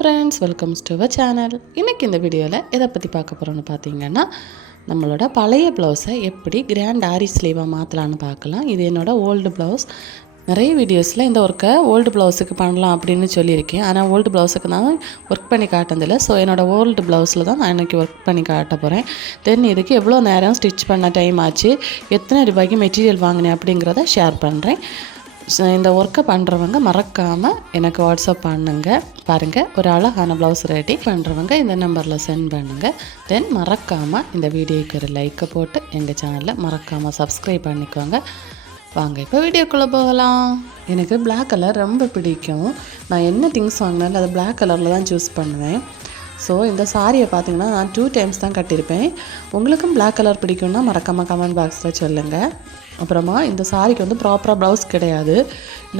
Friends welcome to our channel இன்றைக்கி இந்த வீடியோவில் எதை பற்றி பார்க்க போகிறோன்னு பார்த்தீங்கன்னா நம்மளோட பழைய ப்ளவுஸை எப்படி கிராண்ட் ஆரி ஸ்லீவாக மாற்றலான்னு பார்க்கலாம். இது என்னோடய ஓல்டு ப்ளவுஸ் நிறைய வீடியோஸில் இந்த ஒர்க்கை ஓல்டு ப்ளவுஸுக்கு பண்ணலாம் அப்படின்னு சொல்லியிருக்கேன். ஆனால் ஓல்டு ப்ளவுஸுக்கு நான் ஒர்க் பண்ணி காட்டினதில்ல. ஸோ என்னோட ஓல்டு ப்ளவுஸில் தான் நான் இன்றைக்கி ஒர்க் பண்ணி காட்ட போகிறேன் தென் இதுக்கு எவ்வளோ நேரம் ஸ்டிச் பண்ண டைம் ஆச்சு? எத்தனை ரூபாய்க்கு மெட்டீரியல் வாங்கினேன் அப்படிங்கிறத ஷேர் பண்ணுறேன் இந்த ஒர்க்கை பண்ணுறவங்க மறக்காமல் எனக்கு வாட்ஸ்அப் பண்ணுங்க. பாருங்கள் ஒரு அழகான ப்ளவுஸ் ரெடி பண்ணுறவங்க இந்த நம்பரில் சென்ட் பண்ணுங்கள் தென் மறக்காமல் இந்த வீடியோக்கு ஒரு லைக்கை போட்டு எங்கள் சேனலில் மறக்காமல் சப்ஸ்கிரைப் பண்ணிக்கோங்க. வாங்க இப்போ வீடியோக்குள்ளே போகலாம். எனக்கு பிளாக் கலர் ரொம்ப பிடிக்கும். நான் என்ன திங்ஸ் வாங்கினாலும் அதை பிளாக் கலரில் தான் சூஸ் பண்ணுவேன். ஸோ இந்த சாரியை பார்த்தீங்கன்னா நான் டூ டைம்ஸ் தான் கட்டியிருப்பேன் உங்களுக்கும் பிளாக் கலர் பிடிக்கும்னா மறக்காமல் கமெண்ட் பாக்ஸில் சொல்லுங்கள் அப்புறமா இந்த சாரிக்கு வந்து ப்ராப்பராக ப்ளவுஸ் கிடையாது.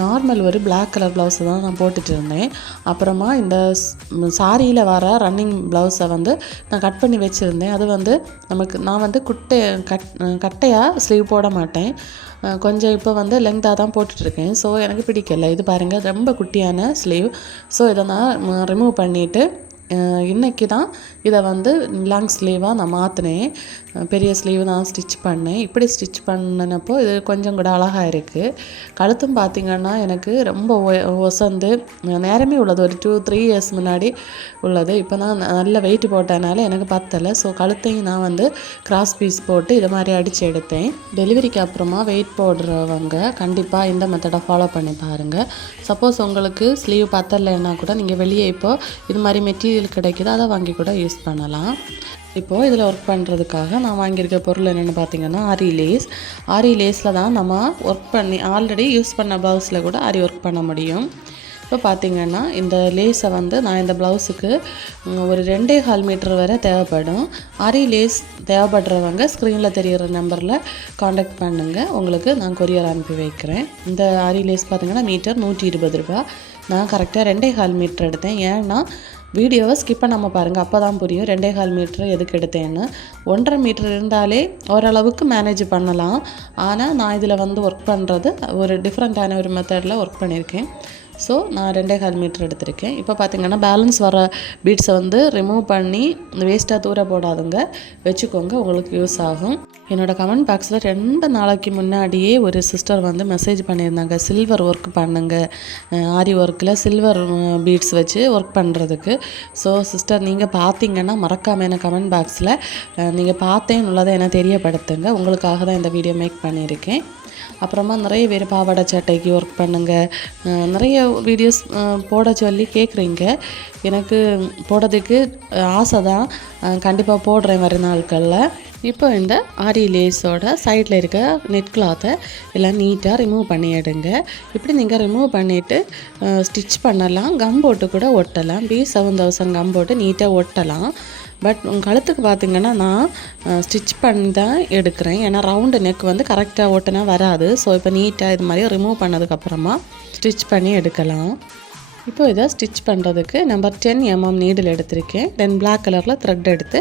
நார்மல் ஒரு பிளாக் கலர் ப்ளவுஸை தான் நான் போட்டுட்டு இருந்தேன். அப்புறமா இந்த சாரியில் வர ரன்னிங் ப்ளவுஸை வந்து நான் கட் பண்ணி வச்சுருந்தேன். அது வந்து நமக்கு நான் வந்து குட்டை கட் கட்டையாக ஸ்லீவ் போட மாட்டேன். கொஞ்சம் இப்போ வந்து லெங்க்தாக தான் போட்டுட்ருக்கேன் ஸோ எனக்கு பிடிக்கல. இது பாருங்கள் ரொம்ப குட்டியான ஸ்லீவ் ஸோ இதை நான் ரிமூவ் பண்ணிவிட்டு இன்றைக்கி தான் இதை வந்து லாங் ஸ்லீவாக நான் மாற்றினேன் பெரிய ஸ்லீவ் தான் ஸ்டிச் பண்ணேன். இப்படி ஸ்டிச் பண்ணினப்போ இது கொஞ்சம் கூட அழகாக இருக்குது கழுத்தும் பார்த்திங்கன்னா எனக்கு ரொம்ப ஒ- ஒசந்து நேரமே உள்ளது. ஒரு டூ த்ரீ இயர்ஸ் முன்னாடி உள்ளது. இப்போ நான் நல்ல வெயிட் போட்டனால எனக்கு பத்தலை. ஸோ கழுத்தையும் நான் வந்து கிராஸ் பீஸ் போட்டு இது மாதிரி அடித்து எடுத்தேன். டெலிவரிக்கு அப்புறமா வெயிட் போடுறவங்க கண்டிப்பாக இந்த மெத்தடை ஃபாலோ பண்ணி பாருங்கள் சப்போஸ் உங்களுக்கு ஸ்லீவ் பத்தலைன்னா கூட நீங்கள் வெளியே இப்போ இது மாதிரி மெட்டீரியல் கிடைக்குது அதை வாங்கி கூட யூஸ் பண்ணலாம். இப்போது இதில் ஒர்க் பண்ணுறதுக்காக நான் வாங்கியிருக்க பொருள் என்னென்னு பார்த்தீங்கன்னா ஆரி லேஸ் ஆரி லேஸில் தான் நம்ம ஒர்க் பண்ணி ஆல்ரெடி யூஸ் பண்ண ப்ளவுஸில் கூட ஆரி ஒர்க் பண்ண முடியும். இப்போ பார்த்திங்கன்னா இந்த லேஸை வந்து நான் இந்த ப்ளவுஸுக்கு ஒரு ரெண்டே கால் மீட்டர் வரை தேவைப்படும். ஆரி லேஸ் தேவைப்படுறவங்க ஸ்க்ரீனில் தெரிகிற நம்பரில் காண்டாக்ட் பண்ணுங்கள் உங்களுக்கு நான் கொரியர் அனுப்பி வைக்கிறேன். இந்த ஆரி லேஸ் பார்த்தீங்கன்னா மீட்டர் நூற்றி இருபது ரூபா. நான் கரெக்டாக ரெண்டே கால் மீட்டர் எடுத்தேன். ஏன்னா வீடியோவை ஸ்கிப் பண்ணாமல் பாருங்கள் அப்போ தான் புரியும் ரெண்டே கால் மீட்டர் எதுக்கு எடுத்தேன்னு. ஒன்றரை மீட்டர் இருந்தாலே ஓரளவுக்கு மேனேஜ் பண்ணலாம். ஆனால் நான் இதில் வந்து ஒர்க் பண்ணுறது ஒரு டிஃப்ரெண்ட்டான ஒரு மெத்தடில் ஒர்க் பண்ணியிருக்கேன் ஸோ நான் ரெண்டே கால் மீட்டர் எடுத்திருக்கேன். இப்போ பார்த்தீங்கன்னா பேலன்ஸ் வர பீட்ஸை வந்து ரிமூவ் பண்ணி வேஸ்ட்டாக தூர போடாதுங்க. வச்சுக்கோங்க உங்களுக்கு யூஸ் ஆகும். என்னோட கமெண்ட் பாக்ஸில் ரெண்டு நாளைக்கு முன்னாடியே ஒரு சிஸ்டர் வந்து மெசேஜ் பண்ணியிருந்தாங்க. சில்வர் ஒர்க் பண்ணுங்க. ஆரி ஒர்க்கில் சில்வர் பீட்ஸ் வச்சு ஒர்க் பண்ணுறதுக்கு ஸோ சிஸ்டர் நீங்கள் பார்த்தீங்கன்னா மறக்காமல் என்ன கமெண்ட் பாக்ஸில் நீங்கள் பார்த்தேன் உள்ளதை என்ன தெரியப்படுத்துங்க. உங்களுக்காக தான் இந்த வீடியோ மேக் பண்ணியிருக்கேன். அப்புறமா நிறைய பேர் பாவாடை சட்டைக்கு ஒர்க் பண்ணுங்க. நிறைய வீடியோஸ் போட சொல்லி கேட்குறீங்க எனக்கு போடுறதுக்கு ஆசை தான். கண்டிப்பாக போடுறேன் வர நாட்களில். இப்போ இந்த ஆரி லேஸோட சைடில் இருக்க நெட் கிளாத்தை எல்லாம் நீட்டாக ரிமூவ் பண்ணிவிடுங்க இப்படி நீங்கள் ரிமூவ் பண்ணிவிட்டு ஸ்டிச் பண்ணலாம். கம் போட்டு கூட ஒட்டலாம். பி செவன் தௌசண்ட் கம் போட்டு நீட்டாக ஒட்டலாம். பட் உங்கள் கழுத்துக்கு பார்த்திங்கன்னா நான் ஸ்டிச் பண்ணி தான் எடுக்கிறேன். ஏன்னா ரவுண்டு நெக் வந்து கரெக்டாக ஓட்டினா வராது. ஸோ இப்போ நீட்டாக இது மாதிரி ரிமூவ் பண்ணதுக்கப்புறமா ஸ்டிச் பண்ணி எடுக்கலாம். இப்போ இதை ஸ்டிச் பண்ணுறதுக்கு நம்பர் டென் எம்எம் நீடில் எடுத்திருக்கேன். தென் பிளாக் கலரில் த்ரெட் எடுத்து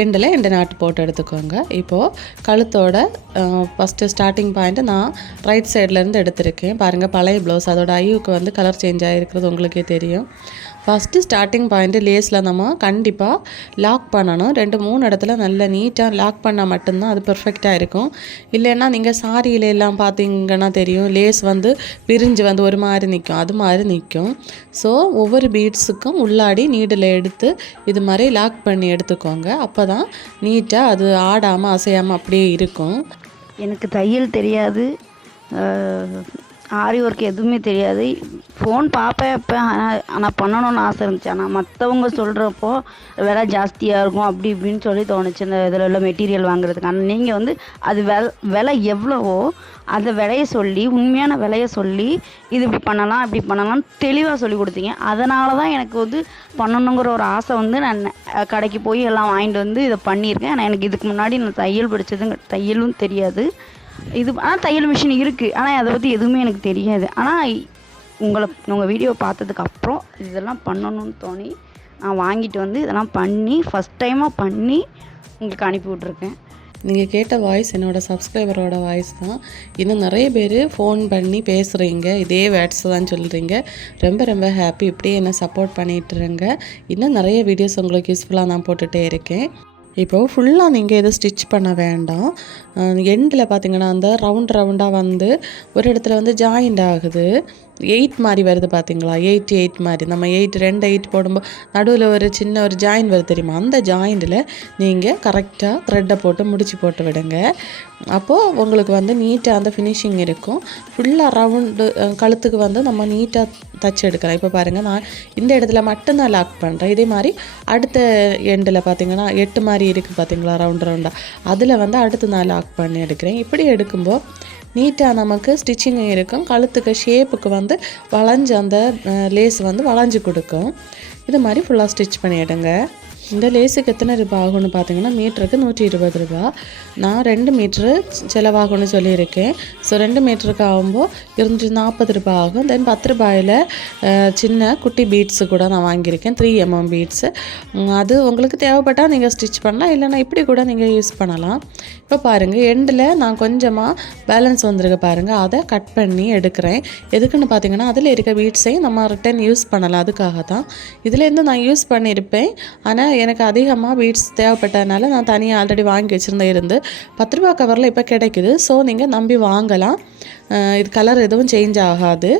எண்டில் எண்டு நாட்டு போட்டு எடுத்துக்கோங்க. இப்போது கழுத்தோட ஃபஸ்ட்டு ஸ்டார்டிங் பாயிண்ட்டு நான் ரைட் சைட்லேருந்து எடுத்திருக்கேன். பாருங்கள் பழைய ப்ளவுஸ் அதோட ஐவுக்கு வந்து கலர் சேஞ்ச் ஆகிருக்கிறது உங்களுக்கே தெரியும். ஃபஸ்ட்டு ஸ்டார்டிங் பாயிண்ட்டு லேஸில் நம்ம கண்டிப்பாக லாக் பண்ணணும். ரெண்டு மூணு இடத்துல நல்ல நீட்டாக லாக் பண்ணால் மட்டும்தான் அது பெர்ஃபெக்டாக இருக்கும். இல்லைன்னா நீங்கள் சாரியில எல்லாம் பார்த்தீங்கன்னா தெரியும் லேஸ் வந்து பிரிஞ்சு வந்து ஒரு மாதிரி நிற்கும் அது மாதிரி நிற்கும் ஸோ ஒவ்வொரு பீட்ஸுக்கும் உள்ளாடி நீடில் எடுத்து இது மாதிரி லாக் பண்ணி எடுத்துக்கோங்க. அப்போ தான் நீட்டாக அது ஆடாமல் அசையாமல் அப்படியே இருக்கும். எனக்கு தையல் தெரியாது. ஆரி ஒர்க் எதுவுமே தெரியாது. ஃபோன் பார்ப்பேன் இப்போ ஆனால் ஆனால் பண்ணணும்னு ஆசை இருந்துச்சு. ஆனால் மற்றவங்க சொல்கிறப்போ விலை ஜாஸ்தியாக இருக்கும் அப்படி இப்படின்னு சொல்லி தோணுச்சு. இந்த இதில் உள்ள மெட்டீரியல் வாங்குறதுக்கு. ஆனால் நீங்கள் வந்து அது வெல விலை எவ்வளவோ அந்த விலையை சொல்லி உண்மையான விலையை சொல்லி இது இப்படி பண்ணலாம் இப்படி பண்ணலாம்னு தெளிவாக சொல்லி கொடுத்தீங்க. அதனால தான் எனக்கு வந்து பண்ணணுங்கிற ஒரு ஆசை வந்து நான் கடைக்கு போய் எல்லாம் வாங்கிட்டு வந்து இதை பண்ணியிருக்கேன். ஆனால் எனக்கு இதுக்கு முன்னாடி நான் தையல் படித்ததுங்க தையலும் தெரியாது. இது ஆனால் தையல் மிஷின் இருக்குது ஆனால் அதை பற்றி எதுவுமே எனக்கு தெரியாது. ஆனால் உங்களை உங்கள் வீடியோ பார்த்ததுக்கு அப்புறம் இதெல்லாம் பண்ணணும்னு தோணி நான் வாங்கிட்டு வந்து இதெல்லாம் பண்ணி ஃபஸ்ட் டைமாக பண்ணி உங்களுக்கு அனுப்பி விட்ருக்கேன் நீங்கள் கேட்ட வாய்ஸ் என்னோடய சப்ஸ்கிரைபரோட வாய்ஸ் தான். இன்னும் நிறைய பேர் ஃபோன் பண்ணி பேசுகிறீங்க இதே வேட்ஸ் தான் சொல்கிறீங்க ரொம்ப ரொம்ப ஹாப்பி இப்படியே என்னை சப்போர்ட் பண்ணிட்டுருங்க இன்னும் நிறைய வீடியோஸ் உங்களுக்கு யூஸ்ஃபுல்லாக நான் போட்டுகிட்டே இருக்கேன். இப்போது ஃபுல்லாக நீங்கள் எதுவும் ஸ்டிச் பண்ண வேண்டாம். எண்டில் பார்த்தீங்கன்னா அந்த ரவுண்ட் ரவுண்டாக வந்து ஒரு இடத்துல வந்து ஜாயிண்ட் ஆகுது. எயிட் மாதிரி வருது பார்த்தீங்களா எயிட் எயிட் மாதிரி நம்ம எயிட் ரெண்டு எயிட் போடும்போது நடுவில் ஒரு சின்ன ஒரு ஜாயின் வருது தெரியுமா? அந்த ஜாயிண்டில் நீங்கள் கரெக்டாக த்ரெட்டை போட்டு முடிச்சு போட்டு விடுங்க. அப்போது உங்களுக்கு வந்து நீட்டாக அந்த ஃபினிஷிங் இருக்கும். ஃபுல்லாக ரவுண்டு கழுத்துக்கு வந்து நம்ம நீட்டாக தச்சு எடுக்கலாம். இப்போ பாருங்கள் நான் இந்த இடத்துல மட்டும்தான் லாக் பண்ணுறேன் இதே மாதிரி அடுத்த எண்டில் பார்த்தீங்கன்னா எட்டு மாதிரி இருக்குது பார்த்தீங்களா ரவுண்ட் ரவுண்டாக அதில் வந்து அடுத்து நான் லாக் பண்ணி எடுக்கிறேன். இப்படி எடுக்கும்போது நீட்டாக நமக்கு ஸ்டிச்சிங் இருக்கும். கழுத்துக்கு ஷேப்புக்கு வந்து வளைஞ்சு அந்த லேஸ் வந்து வளைஞ்சு கொடுக்கும். இது மாதிரி ஃபுல்லாக ஸ்டிச் பண்ணிவிடுங்க இந்த லேஸுக்கு எத்தனை ரூபாய் ஆகும்னு பார்த்தீங்கன்னா மீட்டருக்கு நூற்றி இருபது ரூபா. நான் ரெண்டு மீட்ரு செலவாகும்னு சொல்லியிருக்கேன். ஸோ ரெண்டு மீட்டருக்கு ஆகும்போது இருநூற்றி நாற்பது ரூபாய் ஆகும். தென் பத்து ரூபாயில் சின்ன குட்டி பீட்ஸு கூட நான் வாங்கியிருக்கேன். த்ரீ எம்எம் பீட்ஸு அது உங்களுக்கு தேவைப்பட்டால் நீங்கள் ஸ்டிச் பண்ணலாம். இல்லைன்னா இப்படி கூட நீங்கள் யூஸ் பண்ணலாம். இப்போ பாருங்கள் எண்டில் நான் கொஞ்சமாக பேலன்ஸ் வந்திருக்கு பாருங்கள் அதை கட் பண்ணி எடுக்கிறேன். எதுக்குன்னு பார்த்தீங்கன்னா அதில் இருக்க பீட்ஸையும் நம்ம ரிட்டன் யூஸ் பண்ணலாம். அதுக்காக தான் இதுலேருந்து நான் யூஸ் பண்ணியிருப்பேன். ஆனால் எனக்கு அதிகமாக பீட்ஸ் தேவைப்பட்டதுனால நான் தனியாக ஆல்ரெடி வாங்கி வச்சுருந்தேன் இருந்து பத்து ரூபா கவரில் இப்போ கிடைக்குது. ஸோ நீங்கள் நம்பி வாங்கலாம். இது கலர் எதுவும் சேஞ்ச் ஆகாது.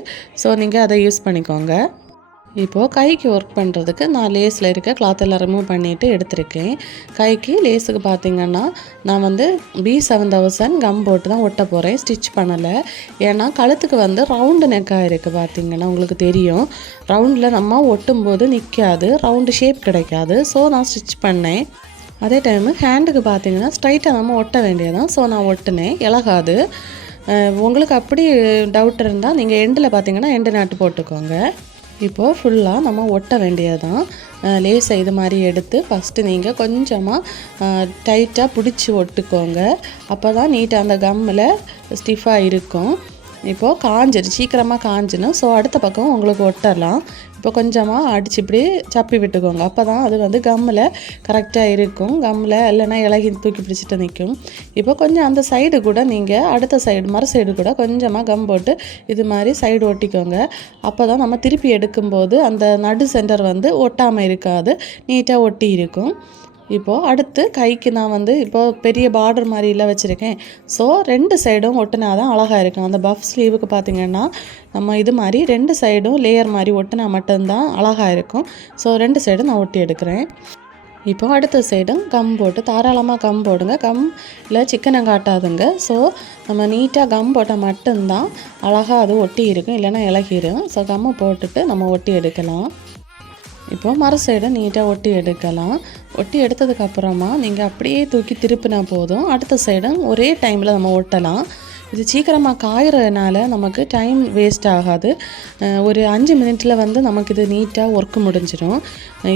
ஸோ நீங்கள் அதை யூஸ் பண்ணிக்கோங்க. இப்போது கைக்கு ஒர்க் பண்ணுறதுக்கு நான் லேஸில் இருக்க கிளாத் எல்லாம் ரிமூவ் பண்ணிவிட்டு எடுத்திருக்கேன். கைக்கு லேஸுக்கு பார்த்தீங்கன்னா நான் வந்து பி செவன் தௌசண்ட் கம் போட்டு தான் ஒட்ட போகிறேன் ஸ்டிச் பண்ணலை. ஏன்னா கழுத்துக்கு வந்து ரவுண்டு நெக்காக இருக்குது பார்த்தீங்கன்னா உங்களுக்கு தெரியும். ரவுண்டில் நம்ம ஒட்டும்போது நிற்காது ரவுண்டு ஷேப் கிடைக்காது. ஸோ நான் ஸ்டிச் பண்ணேன். அதே டைமு ஹேண்டுக்கு பார்த்தீங்கன்னா ஸ்ட்ரைட்டாக நம்ம ஒட்ட வேண்டியதான் ஸோ நான் ஒட்டினேன். இலகாது. உங்களுக்கு அப்படி டவுட் இருந்தால் நீங்கள் எண்டில் பார்த்தீங்கன்னா எண்டு நாட்டு போட்டுக்கோங்க. இப்போது ஃபுல்லாக நம்ம ஒட்ட வேண்டியது தான் லேஸை இது மாதிரி எடுத்து ஃபஸ்ட்டு நீங்கள் கொஞ்சமாக டைட்டாக பிடிச்சி ஒட்டுக்கோங்க. அப்போ தான் நீட்டாக அந்த கம்மில் ஸ்டிஃபாக இருக்கும். இப்போது காஞ்சிடும் சீக்கிரமாக காஞ்சிடும் ஸோ அடுத்த பக்கம் உங்களுக்கு ஒட்டலாம். இப்போ கொஞ்சமாக அடித்து இப்படி சப்பி விட்டுக்கோங்க. அப்போ தான் அது வந்து கம்மில் கரெக்டாக இருக்கும். கம்மில் இல்லைன்னா இலகி தூக்கி பிடிச்சிட்டு நிற்கும். இப்போ கொஞ்சம் அந்த சைடு கூட நீங்கள் அடுத்த சைடு மறு சைடு கூட கொஞ்சமாக கம் போட்டு இது மாதிரி சைடு ஒட்டிக்கோங்க. அப்போ தான் நம்ம திருப்பி எடுக்கும்போது அந்த நடு சென்டர் வந்து ஒட்டாமல் இருக்காது. நீட்டாக ஒட்டி இருக்கும். இப்போது அடுத்து கைக்கு நான் வந்து இப்போது பெரிய பார்டர் மாதிரிலாம் வச்சுருக்கேன். ஸோ ரெண்டு சைடும் ஒட்டினா தான் அழகாக இருக்கும். அந்த பஃப் ஸ்லீவுக்கு பார்த்தீங்கன்னா நம்ம இது மாதிரி ரெண்டு சைடும் லேயர் மாதிரி ஒட்டினா மட்டும்தான் அழகாக இருக்கும். ஸோ ரெண்டு சைடும் நான் ஒட்டி எடுக்கிறேன். இப்போ அடுத்த சைடும் கம் போட்டு தாராளமாக கம் போடுங்க. கம்மில் சிக்கனை காட்டாதுங்க. ஸோ நம்ம நீட்டாக கம் போட்டால் மட்டும்தான் அழகாக அது ஒட்டி இருக்கும். இல்லைன்னா இலகிரும். ஸோ கம்மை போட்டுட்டு நம்ம ஒட்டி எடுக்கலாம். இப்போ மறு சைடை நீட்டாக ஒட்டி எடுக்கலாம். ஒட்டி எடுத்ததுக்கப்புறமா நீங்கள் அப்படியே தூக்கி திருப்பினா போதும். அடுத்த சைடும் ஒரே டைமில் நம்ம ஒட்டலாம். இது சீக்கிரமாக காயறதுனால நமக்கு டைம் வேஸ்ட் ஆகாது. ஒரு அஞ்சு மினிட்டில் வந்து நமக்கு இது நீட்டாக ஒர்க்கு முடிஞ்சிடும்.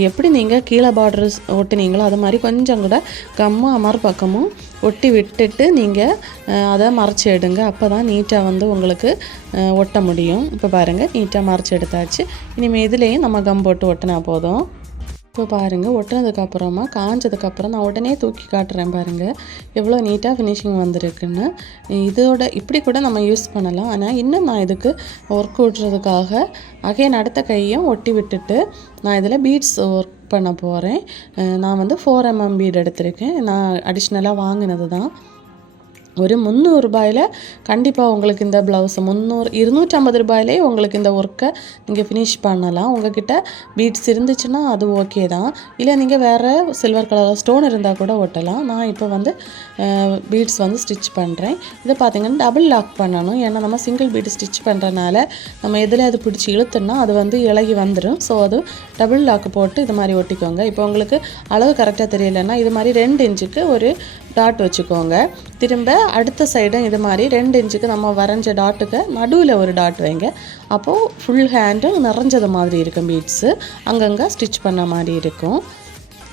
எப்படி நீங்கள் கீழே பார்டர் ஒட்டினீங்களோ அது மாதிரி கொஞ்சம் கூட கம்மும் அமர் பக்கமும் ஒட்டி விட்டுட்டு நீங்கள் அதை மறைச்சி எடுங்க. அப்போ தான் நீட்டாக வந்து உங்களுக்கு ஒட்ட முடியும். இப்போ பாருங்கள் நீட்டாக மறைச்சி எடுத்தாச்சு. இனிமேல் இதுலேயும் நம்ம கம் போட்டு ஒட்டினா போதும். இப்போ பாருங்கள் ஒட்டினதுக்கப்புறமா காஞ்சதுக்கப்புறம் நான் உடனே தூக்கி காட்டுறேன் பாருங்கள் எவ்வளோ நீட்டாக ஃபினிஷிங் வந்திருக்குன்னு. இதோட இப்படி கூட நம்ம யூஸ் பண்ணலாம். ஆனால் இன்னும் நான் இதுக்கு ஒர்க் விட்டுறதுக்காக அகைன் அடுத்த கையும் ஒட்டி விட்டுட்டு நான் இதில் பீட்ஸ் ஒர்க் பண்ண போகிறேன் நான் வந்து ஃபோர் எம்எம் பீட் எடுத்திருக்கேன். நான் அடிஷ்னலாக வாங்கினது தான் ஒரு முந்நூறு ரூபாயில் கண்டிப்பாக உங்களுக்கு இந்த ப்ளவுஸை முந்நூறு இருநூற்றம்பது ரூபாயிலே உங்களுக்கு இந்த ஒர்க்கை நீங்கள் ஃபினிஷ் பண்ணலாம். உங்ககிட்ட பீட்ஸ் இருந்துச்சுன்னா அது ஓகே தான். இல்லை நீங்கள் வேறு சில்வர் கலர் ஸ்டோன் இருந்தால் கூட ஒட்டலாம். நான் இப்போ வந்து பீட்ஸ் வந்து ஸ்டிச் பண்ணுறேன் இதை பார்த்தீங்கன்னா டபுள் லாக் பண்ணணும். ஏன்னா நம்ம சிங்கிள் பீட் ஸ்டிச் பண்ணுறனால நம்ம எதில் அது பிடிச்சி இழுத்துன்னா அது வந்து இலகி வந்துடும் ஸோ அது டபுள் லாக் போட்டு இது மாதிரி ஒட்டிக்கோங்க. இப்போ உங்களுக்கு அளவு கரெக்டாக தெரியலன்னா இது மாதிரி ரெண்டு இன்ச்சுக்கு ஒரு டாட் வச்சுக்கோங்க. திரும்ப அடுத்த சைடும் இது மாதிரி ரெண்டு இன்ச்சுக்கு நம்ம வரைஞ்ச டாட்டுக்கு நடுவில் ஒரு டாட் வைங்க. அப்போது ஃபுல் ஹேண்டும் நிறைஞ்சது மாதிரி இருக்கும் பீட்ஸு அங்கங்கே ஸ்டிச் பண்ண மாதிரி இருக்கும்.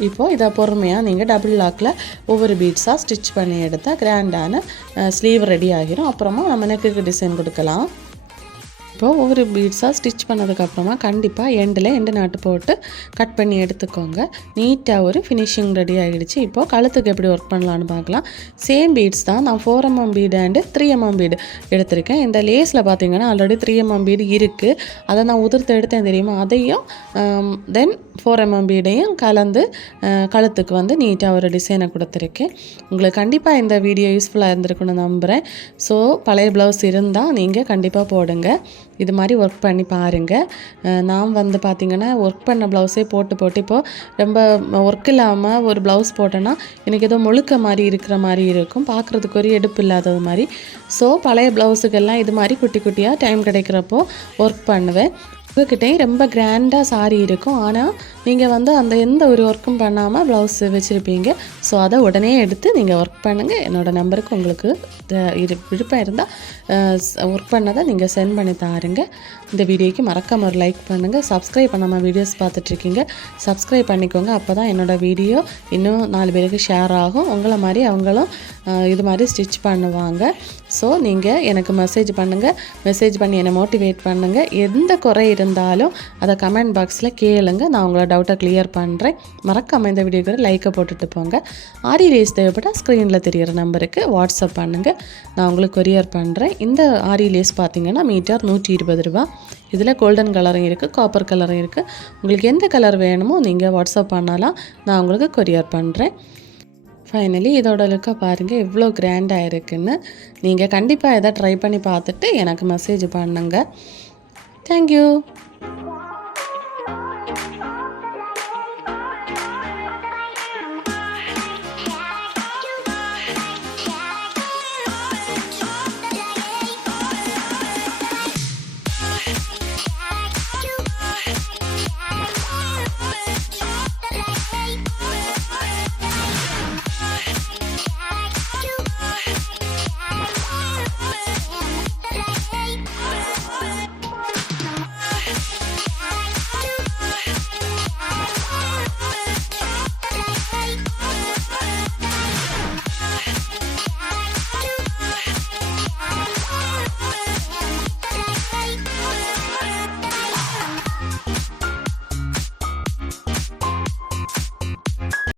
இப்போது இதை பொறுமையாக நீங்கள் டபுள் லாக்கில் ஒவ்வொரு பீட்ஸாக ஸ்டிச் பண்ணி எடுத்தால் கிராண்டான ஸ்லீவ் ரெடி ஆகிரும். அப்புறமா நம்ம நெக்குக்கு டிசைன் கொடுக்கலாம். இப்போது ஒவ்வொரு பீட்ஸாக ஸ்டிச் பண்ணதுக்கப்புறமா கண்டிப்பாக எண்டில் எண்டு நாட்டு போட்டு கட் பண்ணி எடுத்துக்கோங்க. நீட்டாக ஒரு ஃபினிஷிங் ரெடி ஆகிடுச்சு இப்போது கழுத்துக்கு எப்படி ஒர்க் பண்ணலான்னு பார்க்கலாம். சேம் பீட்ஸ் தான். நான் four MM bead and three MM bead எடுத்திருக்கேன். இந்த லேஸில் பார்த்தீங்கன்னா ஆல்ரெடி த்ரீ எம்எம் பீடு இருக்குது அதை நான் உதிர்த்து எடுத்தேன் தெரியுமா? அதையும் தென் ஃபோர் எம்எம் பீடையும் கலந்து கழுத்துக்கு வந்து நீட்டாக ஒரு டிசைனை கொடுத்துருக்கேன். உங்களுக்கு கண்டிப்பாக இந்த வீடியோ யூஸ்ஃபுல்லாக இருந்திருக்குன்னு நம்புகிறேன் ஸோ பழைய ப்ளவுஸ் இருந்தால் நீங்கள் கண்டிப்பாக போடுங்க. இது மாதிரி ஒர்க் பண்ணி பாருங்கள் நான் வந்து பார்த்திங்கன்னா ஒர்க் பண்ண ப்ளவுஸே போட்டு போட்டு இப்போது ரொம்ப ஒர்க் இல்லாமல் ஒரு ப்ளவுஸ் போட்டேன்னா எனக்கு ஏதோ முழுக்க மாதிரி இருக்கிற மாதிரி இருக்கும். பார்க்குறதுக்கு ஒரு எடுப்பு இல்லாதது மாதிரி. ஸோ பழைய ப்ளவுஸுக்கெல்லாம் இது மாதிரி குட்டி குட்டியாக டைம் கிடைக்கிறப்போ ஒர்க் பண்ணுவேன். உங்ககிட்டயும் ரொம்ப கிராண்டாக சாரி இருக்கும். ஆனால் நீங்கள் வந்து அந்த எந்த ஒரு ஒர்க்கும் பண்ணாமல் ப்ளவுஸ் வச்சுருப்பீங்க. ஸோ அதை உடனே எடுத்து நீங்கள் ஒர்க் பண்ணுங்கள் என்னோடய நம்பருக்கு உங்களுக்கு த- இரு விருப்பம் இருந்தால் ஒர்க் பண்ணதை நீங்கள் சென்ட் பண்ணி தாருங்க. இந்த வீடியோக்கு மறக்காம ஒரு லைக் பண்ணுங்கள் சப்ஸ்கிரைப் பண்ணாமல் வீடியோஸ் பார்த்துட்ருக்கீங்க சப்ஸ்கிரைப் பண்ணிக்கோங்க. அப்போ தான் என்னோடய வீடியோ இன்னும் நாலு பேருக்கு ஷேர் ஆகும். உங்களை மாதிரி அவங்களும் இது மாதிரி ஸ்டிச் பண்ணுவாங்க. ஸோ நீங்கள் எனக்கு மெசேஜ் பண்ணுங்கள் மெசேஜ் பண்ணி என்னை மோட்டிவேட் பண்ணுங்கள் எந்த குறை இருந்தாலும் அதை கமெண்ட் பாக்ஸில் கேளுங்க. நான் உங்களோட டவுட்டை கிளியர் பண்ணுறேன் மறக்காமல் இந்த வீடியோக்கு லைக்கை போட்டுட்டு போங்க. ஆரி லேஸ் தேவைப்பட்டால் ஸ்க்ரீனில் தெரியிற நம்பருக்கு வாட்ஸ்அப் பண்ணுங்கள் நான் உங்களுக்கு கொரியர் பண்ணுறேன் இந்த ஆரி லேஸ் பார்த்தீங்கன்னா மீட்டர் நூற்றி இருபது ரூபா. இதில் கோல்டன் கலரும் இருக்குது காப்பர் கலரும் இருக்குது உங்களுக்கு எந்த கலர் வேணுமோ நீங்கள் வாட்ஸ்அப் பண்ணலாம். நான் உங்களுக்கு கொரியர் பண்ணுறேன் ஃபைனலி இதோட லுக்கை பாருங்கள் எவ்வளோ கிராண்டாக இருக்குன்னு. நீங்கள் கண்டிப்பாக எதை ட்ரை பண்ணி பார்த்துட்டு எனக்கு மெசேஜ் பண்ணுங்கள் தேங்க்யூ